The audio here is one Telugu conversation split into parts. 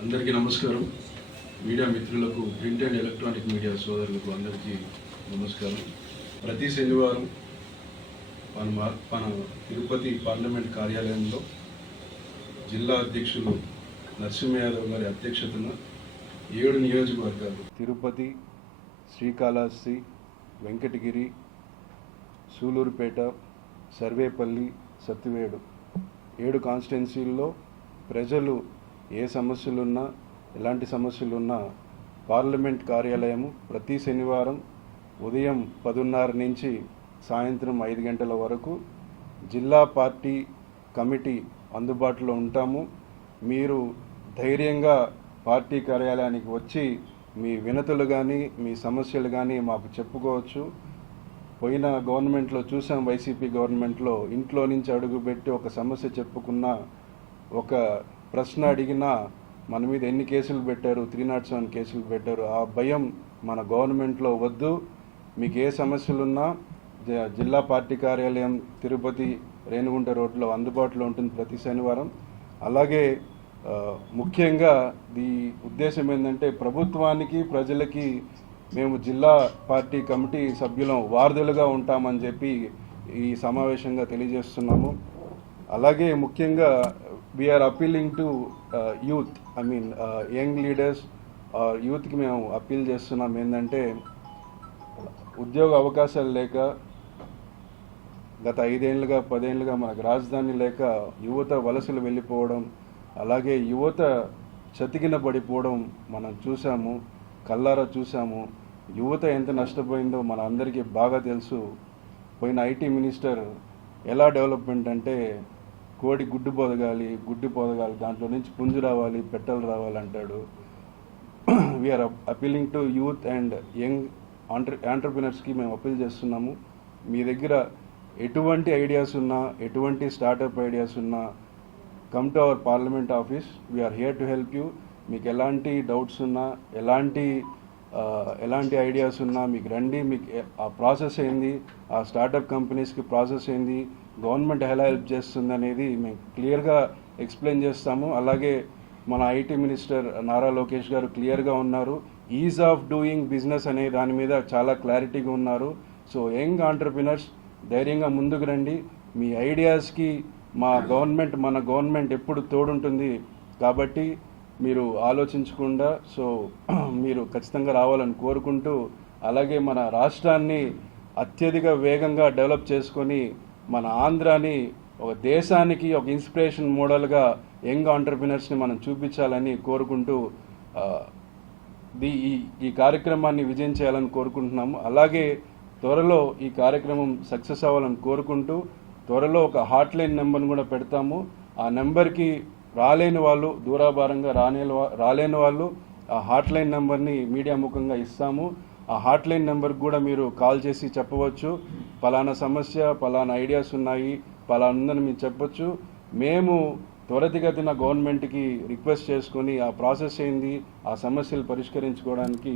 అందరికీ నమస్కారం. మీడియా మిత్రులకు, ప్రింట్ అండ్ ఎలక్ట్రానిక్ మీడియా సోదరులకు అందరికీ నమస్కారం. ప్రతి శనివారం మన తిరుపతి పార్లమెంట్ కార్యాలయంలో జిల్లా అధ్యక్షులు నరసింహ యాదవ్ గారి అధ్యక్షతన 7 నియోజకవర్గాలు తిరుపతి, శ్రీకాళహస్తి, వెంకటగిరి, సూలూరుపేట, సర్వేపల్లి, సత్తివేడు 7 కాన్స్టిట్యున్సీల్లో ప్రజలు ఏ సమస్యలున్నా, ఎలాంటి సమస్యలున్నా పార్లమెంట్ కార్యాలయము ప్రతి శనివారం ఉదయం 10:30 నుంచి సాయంత్రం 5 గంటల వరకు జిల్లా పార్టీ కమిటీ అందుబాటులో ఉంటాము. మీరు ధైర్యంగా పార్టీ కార్యాలయానికి వచ్చి మీ వినతులు కానీ, మీ సమస్యలు కానీ మాకు చెప్పుకోవచ్చు. పోయిన గవర్నమెంట్లో చూసాం, వైసీపీ గవర్నమెంట్లో ఇంట్లో నుంచి అడుగుపెట్టి ఒక సమస్య చెప్పుకున్నా, ఒక ప్రశ్న అడిగినా మన మీద ఎన్ని కేసులు పెట్టారు, 307 కేసులు పెట్టారు. ఆ భయం మన గవర్నమెంట్లో వద్దు. మీకు ఏ సమస్యలున్నా జిల్లా పార్టీ కార్యాలయం తిరుపతి రేణిగుంట రోడ్లో అందుబాటులో ఉంటుంది ప్రతి శనివారం. అలాగే ముఖ్యంగా ఈ ఉద్దేశం ఏంటంటే, ప్రభుత్వానికి ప్రజలకి మేము జిల్లా పార్టీ కమిటీ సభ్యులం వారధులుగా ఉంటామని చెప్పి ఈ సమావేశంగా తెలియజేస్తున్నాము. అలాగే ముఖ్యంగా we're appealing to youth, young leaders, యూత్కి మేము అప్పీల్ చేస్తున్నాం. ఏంటంటే, ఉద్యోగ అవకాశాలు లేక గత 5 ఏళ్ళుగా 10 ఏళ్ళుగా మనకు రాజధాని లేక యువత వలసలు వెళ్ళిపోవడం, అలాగే యువత చతికిన పడిపోవడం మనం చూసాము, కళ్ళారా చూసాము. యువత ఎంత నష్టపోయిందో మన అందరికీ బాగా తెలుసు. పోయిన ఐటీ మినిస్టర్ ఎలా డెవలప్మెంట్ అంటే, కోడి గుడ్డు పొదగాలి, దాంట్లో నుంచి పుంజు రావాలి, పెట్టలు రావాలంటాడు. We're appealing to youth and young ఆంటర్ప్రినర్స్కి మేము అపీల్ చేస్తున్నాము. మీ దగ్గర ఎటువంటి ఐడియాస్ ఉన్నా, ఎటువంటి స్టార్టప్ ఐడియాస్ ఉన్నా, come to our parliament office. We're here to help you. మీకు ఎలాంటి డౌట్స్ ఉన్నా, ఎలాంటి ఐడియాస్ ఉన్నా మీకు రండి. మీకు ఆ ప్రాసెస్ ఏంది, ఆ స్టార్టప్ కంపెనీస్కి ప్రాసెస్ ఏంది, గవర్నమెంట్ ఎలా హెల్ప్ చేస్తుంది అనేది మేము క్లియర్గా ఎక్స్ప్లెయిన్ చేస్తాము. అలాగే మన ఐటీ మినిస్టర్ నారా లోకేష్ గారు క్లియర్గా ఉన్నారు. ఈజ్ ఆఫ్ డూయింగ్ బిజినెస్ అనే దాని మీద చాలా క్లారిటీగా ఉన్నారు. సో యంగ్ ఆంటర్ప్రినర్స్ ధైర్యంగా ముందుకు రండి. మీ ఐడియాస్కి మన గవర్నమెంట్ ఎప్పుడు తోడుంటుంది. కాబట్టి మీరు ఆలోచించకుండా మీరు ఖచ్చితంగా రావాలని కోరుకుంటూ, అలాగే మన రాష్ట్రాన్ని అత్యధిక వేగంగా డెవలప్ చేసుకొని మన ఆంధ్రాని ఒక దేశానికి ఒక ఇన్స్పిరేషన్ మోడల్గా యంగ్ ఆంటర్ప్రినర్స్ని మనం చూపించాలని కోరుకుంటూ ఈ కార్యక్రమాన్ని విజయం చేయాలని కోరుకుంటున్నాము. అలాగే త్వరలో ఈ కార్యక్రమం సక్సెస్ అవ్వాలని కోరుకుంటూ, త్వరలో ఒక హాట్లైన్ నెంబర్ని కూడా పెడతాము. ఆ నెంబర్కి రాలేని వాళ్ళు, దూరాభారంగా రాలేని వాళ్ళు ఆ హాట్లైన్ నెంబర్ని మీడియా ముఖంగా ఇస్తాము. ఆ హాట్లైన్ నెంబర్కి కూడా మీరు కాల్ చేసి చెప్పవచ్చు, పలానా సమస్య, పలానా ఐడియాస్ ఉన్నాయి, పలానా ఉందని మీరు చెప్పొచ్చు. మేము త్వరితగతిన గవర్నమెంట్కి రిక్వెస్ట్ చేసుకొని ఆ ప్రాసెస్ ఏంది, ఆ సమస్యలు పరిష్కరించుకోవడానికి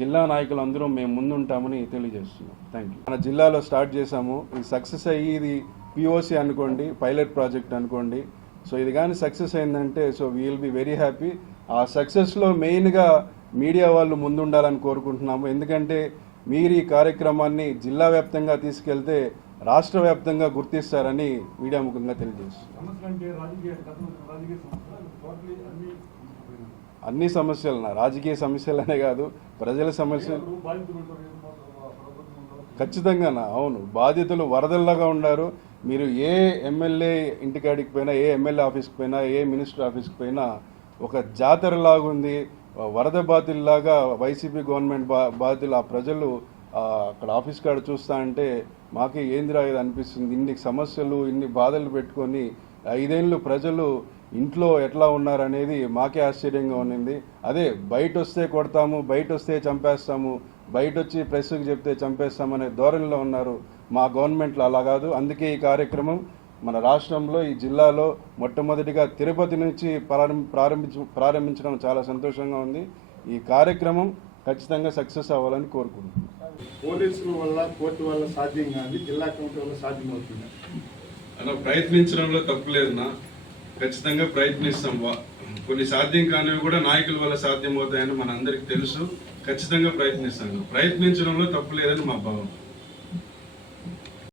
జిల్లా నాయకులు అందరూ మేము ముందుంటామని తెలియజేస్తున్నాం. Thank you. మన జిల్లాలో స్టార్ట్ చేశాము. ఇది సక్సెస్ అయ్యి, ఇది పిఓసి అనుకోండి, పైలట్ ప్రాజెక్ట్ అనుకోండి. సో ఇది కానీ సక్సెస్ అయిందంటే we will be very happy. ఆ సక్సెస్లో మెయిన్గా మీడియా వాళ్ళు ముందుండాలని కోరుకుంటున్నాము. ఎందుకంటే మీరు ఈ కార్యక్రమాన్ని జిల్లా వ్యాప్తంగా తీసుకెళ్తే రాష్ట్ర వ్యాప్తంగా గుర్తిస్తారని మీడియా ముఖంగా తెలియజేస్తున్నాం. అన్ని సమస్యలన్నా, రాజకీయ సమస్యలనే కాదు, ప్రజల సమస్యలు ఖచ్చితంగా. అవును, బాధితులు వరదల్లాగా ఉన్నారు. మీరు ఏ ఎమ్మెల్యే ఇంటికాడికి పోయినా, ఏ ఎమ్మెల్యే ఆఫీస్కి పోయినా, ఏ మినిస్టర్ ఆఫీస్కి పోయినా ఒక జాతరలాగుంది. వరద బాధితుల్లాగా వైసీపీ గవర్నమెంట్ బాధితులు, ఆ ప్రజలు అక్కడ ఆఫీస్ కాడ చూస్తా అంటే మాకే ఏందిరా ఇది అనిపిస్తుంది. ఇన్ని సమస్యలు, ఇన్ని బాధలు పెట్టుకొని 5 ఏళ్ళు ప్రజలు ఇంట్లో ఎట్లా ఉన్నారనేది మాకే ఆశ్చర్యంగా ఉన్నింది. అదే బయట వస్తే కొడతాము, బయట వస్తే చంపేస్తాము, బయట వచ్చి ప్రెస్కి చెప్తే చంపేస్తామనే ధోరణిలో ఉన్నారు. మా గవర్నమెంట్లో అలా కాదు. అందుకే ఈ కార్యక్రమం మన రాష్ట్రంలో, ఈ జిల్లాలో మొట్టమొదటిగా తిరుపతి నుంచి ప్రారంభించడం చాలా సంతోషంగా ఉంది. ఈ కార్యక్రమం ఖచ్చితంగా సక్సెస్ అవ్వాలని కోరుకుంటున్నాను. పోలీసుల వల్ల, కోర్టు వల్ల సాధ్యం కాదు, జిల్లా కమిటీ వల్ల సాధ్యం అవుతుంది. అలా ప్రయత్నించడంలో తప్పులేదు. ఖచ్చితంగా ప్రయత్నిస్తాం. కొన్ని సాధ్యం కానివి కూడా నాయకుల వల్ల సాధ్యమవుతాయని మనందరికీ తెలుసు. ఖచ్చితంగా ప్రయత్నిస్తాను. ప్రయత్నించడంలో తప్పు లేదని మా భావం.